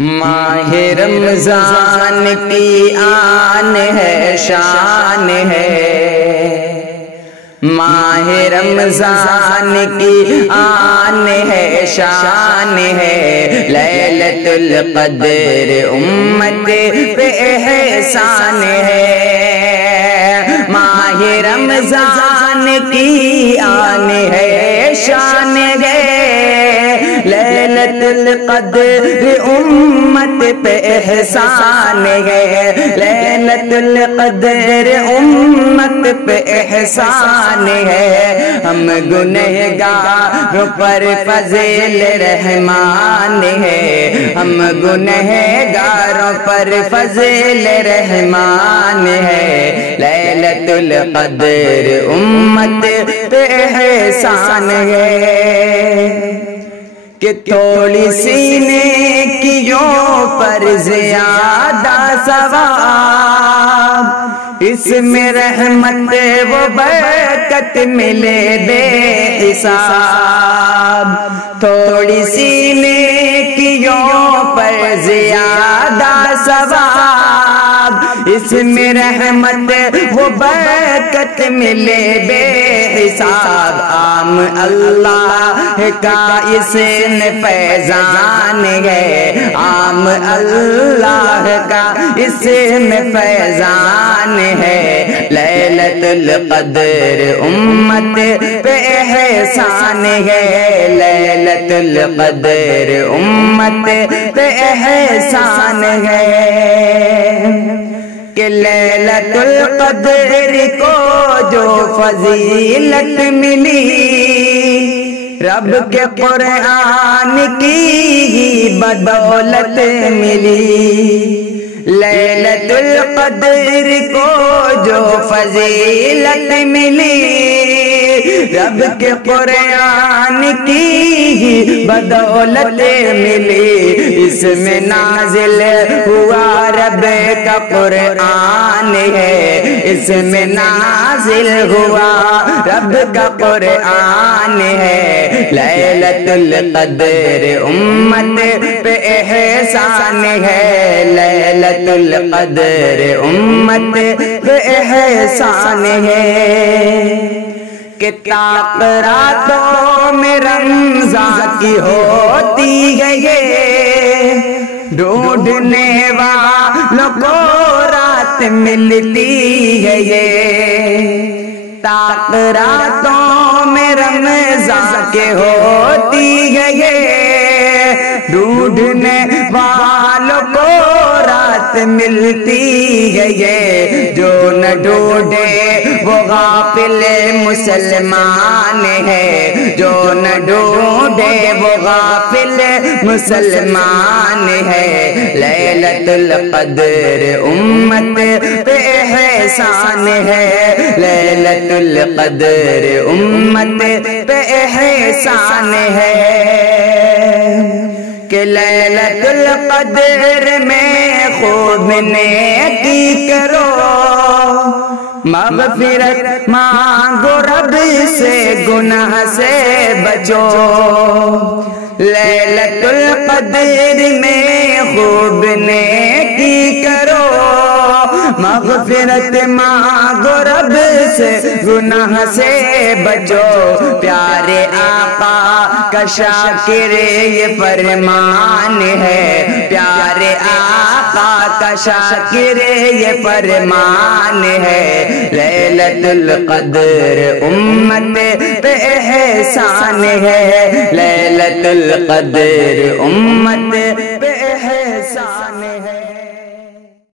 ماہ رمضان کی آن ہے، شان ہے، ماہ رمضان کی آن ہے، شان ہے، لیلۃ القدر امت پہ احسان ہے، ماہ رمضان کی آن ہے، شان ہے، لیلۃ القدر امت پہ احسان ہے، لیلۃ القدر امت پہ احسان ہے، ہم گنہگاروں پر فضل رحمان ہے، ہم گنہگاروں پر فضل رحمان ہے، لیلۃ القدر امت پہ احسان ہے، کہ تھوڑی سی نیکیوں پر زیادہ ثواب، اس میں رحمت و برکت ملے بے حساب، تھوڑی سی نیکیوں پر زیادہ ثواب، اس میں رحمت و برکت ملے بے حساب، عام اللہ کا اس میں فیضان ہے، عام اللہ کا اس میں فیضان ہے، لیلۃ القدر امت پہ احسان ہے، لیلۃ القدر امت پہ احسان ہے، کہ لیلۃ القدر کو جو فضیلت ملی، رب کے قرآن کی بدولت ملی، لیلۃ القدر کو جو فضیلت ملی، رب کے قرآن کی بدولت ملی، اس میں نازل ہوا رب کا قرآن ہے، اس میں نازل ہوا رب کا قرآن ہے، لیلۃ القدر امت پہ احسان ہے، لیلۃ القدر امت پہ احسان ہے، کہ طاق راتوں میں رمضان کی ہوتی ہے یہ، ڈھونڈنے والوں کو رات ملتی ہے یہ، طاق راتوں میں رمضان کی ہوتی ہے یہ، ڈھونڈنے والوں کو رات ملتی ہے یہ، جو نہ ڈھونڈے وہ غافل مسلمان ہے، جو نہ ڈھونڈے وہ غافل مسلمان ہے، لیلۃ القدر امت پہ احسان ہے، لیلۃ القدر امت پہ احسان ہے، کہ لیلۃ القدر میں خوب نیکی کرو، مغفرت مانگو رب سے، گناہ سے بچو، لیلۃ القدر میں خوب نیکی کرو، مغفرت مانگو رب سے، گناہ سے بچو، پیارے آقا کا شاکر یہ فرمان ہے، پیارے آقا کا شاکر یہ فرمان ہے، لیلۃ القدر امت پہ احسان ہے، لیلۃ القدر امت